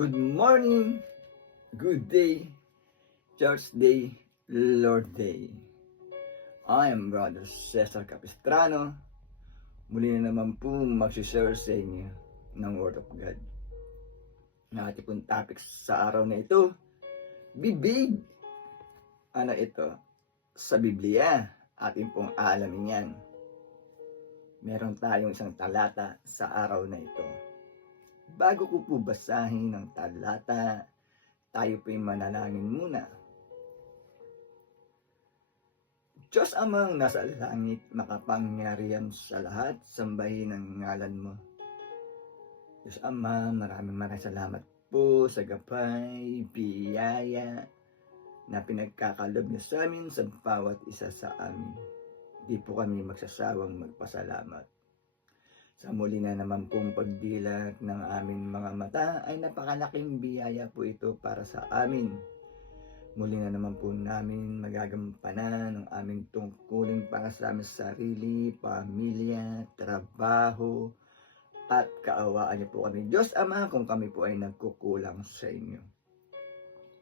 Good morning, good day, church day, Lord day. I am Brother Cesar Capistrano. Muli na naman po magsishare sa inyo ng Word of God. Ang ating pong topic sa araw na ito, bibig. Ano ito? Sa Biblia, ating pong aalamin yan. Meron tayong isang talata sa araw na ito. Bago ko po basahin ang talata, tayo po'y manalangin muna. Diyos amang nasa langit, makapangyarihan sa lahat, sambahin ang ngalan mo. Diyos Ama, maraming salamat po sa gabay, biyaya na pinagkakalob niyo sa amin sa bawat isa sa amin. Di po kami magsasawang magpasalamat. Sa muli na naman pong pagdilat ng aming mga mata ay napakalaking biyaya po ito para sa amin. Muli na naman po namin magagampanan ang aming tungkulin para sa aming sarili, pamilya, trabaho, at kaawaan niyo po kami. Diyos Ama, kung kami po ay nagkukulang sa inyo.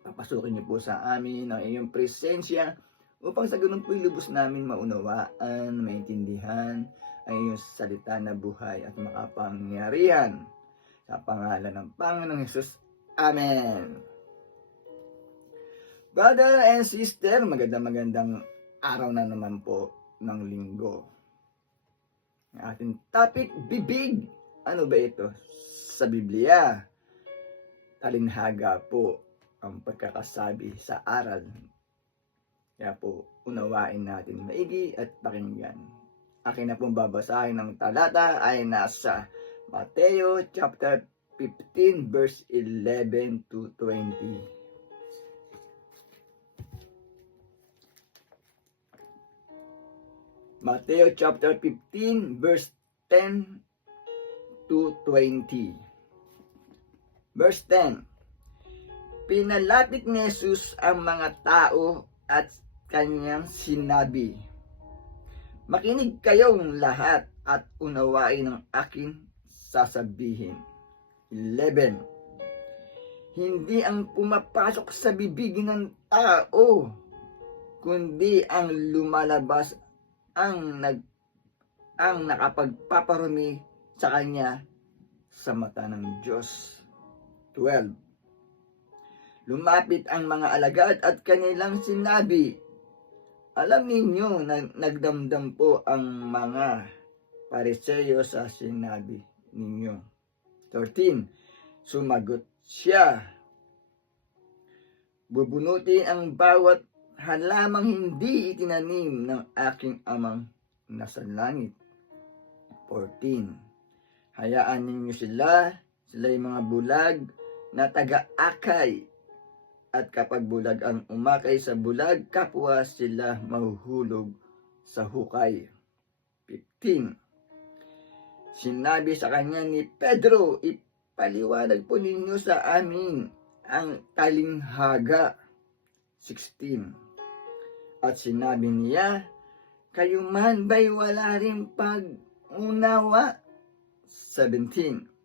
Papasukin niyo po sa amin ang iyong presensya upang sa ganun po'y lubos namin maunawaan, maintindihan ang iyong salita na buhay at makapangyarihan. Sa pangalan ng Panginoong Hesus. Amen. Brother and sister, magandang araw na naman po ng linggo. Ang ating topic, bibig. Ano ba ito? Sa Biblia, talinhaga po ang pagkakasabi sa aral. Kaya po, unawain natin maigi at pakinggan. Akin na pong babasahin ng talata ay nasa Mateo chapter 15 verse 11 to 20. Mateo chapter 15 verse 10 to 20. Verse 10. Pinalapit ni Jesus ang mga tao at kanyang sinabi, makinig kayong lahat at unawain ang aking sasabihin. 11. Hindi ang pumapasok sa bibig ng tao, kundi ang lumalabas ang nakapagpaparumi sa kanya sa mata ng Diyos. 12. Lumapit ang mga alagad at kanilang sinabi, alam ninyo na nagdamdam po ang mga Pariseo sa sinabi ninyo. 13. Sumagot siya, bubunutin ang bawat halamang hindi itinanim ng aking amang nasa langit. 14. Hayaan ninyo sila'y mga bulag na taga-akay. At kapag bulag ang umakay sa bulag, kapwa sila mahuhulog sa hukay. 15. Sinabi sa kanya ni Pedro, ipaliwanag po ninyo sa amin ang talinghaga. 16. At sinabi niya, kayo man ba'y wala rin pag-unawa? 17.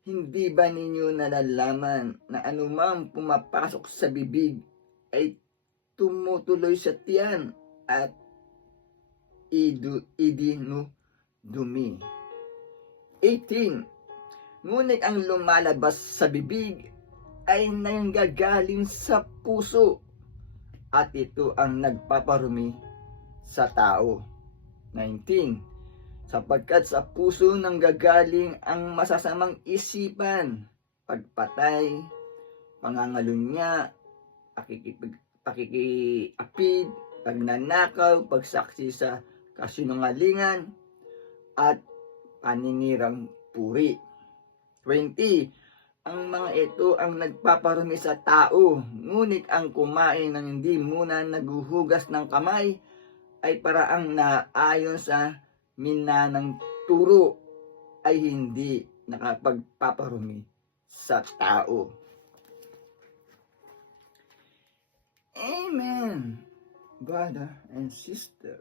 Hindi ba ninyo nalalaman na anumang pumapasok sa bibig ay tumutuloy sa tiyan at idinudumi? 18. Ngunit ang lumalabas sa bibig ay nanggagaling sa puso at ito ang nagpaparumi sa tao. 19. Sapagkat sa puso nanggagaling ang masasamang isipan, pagpatay, pangangalunya, pakikiapid, pagnanakaw, pagsaksi sa kasinungalingan, at paninirang puri. 20. Ang mga ito ang nagpaparumi sa tao, ngunit ang kumain ng hindi muna naguhugas ng kamay ay paraang naayon sa minanang turo ay hindi nakapagpaparumi sa tao. Amen, brother and sister.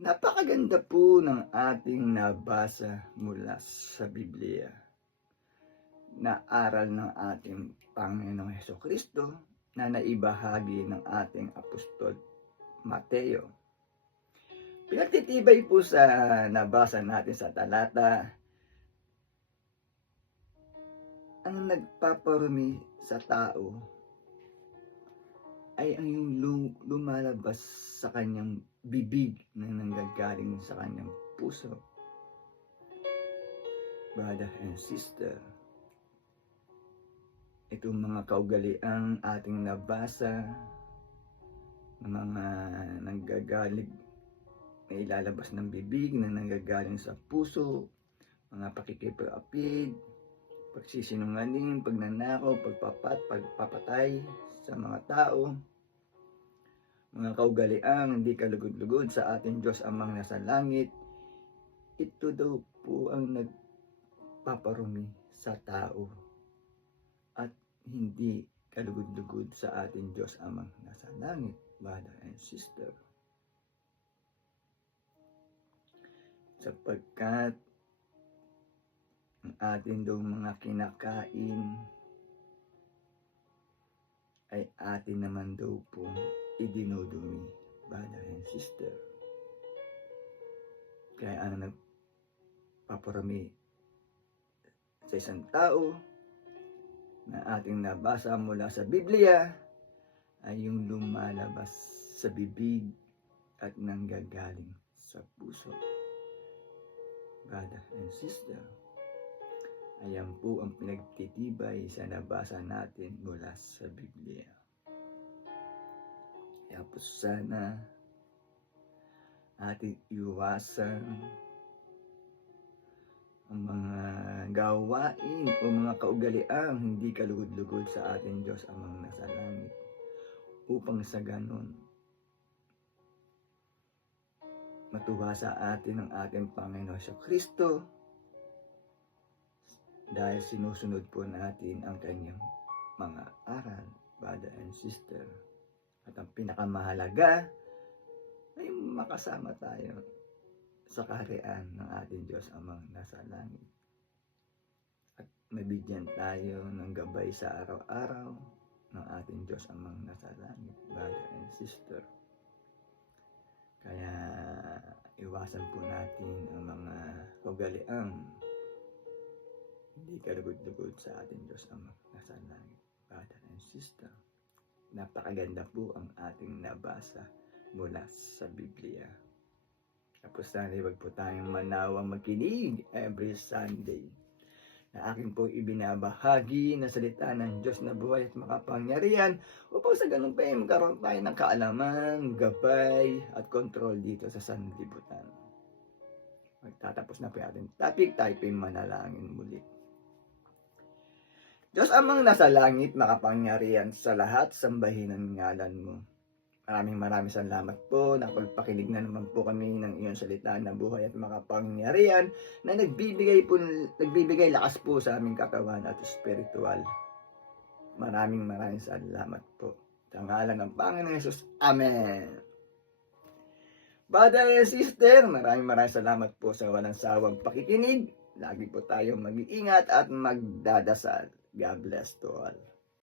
Napakaganda po ng ating nabasa mula sa Biblia. na aral ng ating Panginoong Hesukristo na naibahagi ng ating Apostol Mateo. Pinagtitibay po sa nabasa natin sa talata, ang nagpaparumi sa tao ay ang yung lumalabas sa kanyang bibig na nanggagaling sa kanyang puso. Brother and sister, itong mga kaugaliang ating nabasa, ng mga nanggagaling na ilalabas ng bibig na nanggagaling sa puso, mga pakikipag-apid, pagsisinungaling, pagnanakaw, pagpapatay sa mga tao, mga kaugaliang hindi kalugod-lugod sa ating Diyos Amang nasa langit, ito daw po ang nagpaparumi sa tao at hindi kalugod-lugod sa ating Diyos Amang nasa langit, brother and sister. Sapagkat ang ating daw mga kinakain ay atin naman daw po idinudumi, brother and sister. Kaya ang nagpaparami sa isang tao na ating nabasa mula sa Biblia ay yung lumalabas sa bibig at nanggagaling sa puso, brother and sister. Ayan po ang pinagtitibay sa nabasa natin mula sa Biblia. Kaya po sana ating iwasan ang mga gawain o mga kaugaliang hindi kalugod-lugod sa ating Diyos Amang nasa langit, upang sa ganon matuwa sa atin ang ating Panginoon Jesucristo, dahil sinusunod po natin ang kanyang mga aral, brother and sister. At ang pinakamahalaga ay makasama tayo sa kaharian ng ating Diyos Amang nasa langit. At mabigyan tayo ng gabay sa araw-araw ng ating Diyos Amang nasa langit, brother and sister. Kaya iwasan po natin ang mga kaugaliang hindi kalugod-lugod sa ating Diyos Amang nasa langit, brother and sister. Napakaganda po ang ating nabasa mula sa Biblia. Tapos sana wag po tayong manawang makinig every Sunday na aking po ibinabahagi na salita ng Diyos na buhay at makapangyarihan, upang sa ganun pa magkaroon tayo ng kaalaman, gabay at control dito sa sanlibutan. Magtatapos na po yung ating topic, tayo po manalangin muli. Diyos Amang nasa langit, makapangyarihan sa lahat, sambahin ang ngalan mo. Maraming salamat po na pagpakinig na naman po kami ng iyong salita na buhay at makapangyarihan na nagbibigay lakas po sa aming katawan at spiritual. Maraming salamat po. Sa ngalan ng Panginoon Hesus. Amen. Brother and sister, maraming salamat po sa walang sawang pakikinig. Lagi po tayong mag-iingat at magdadasal. God bless to all.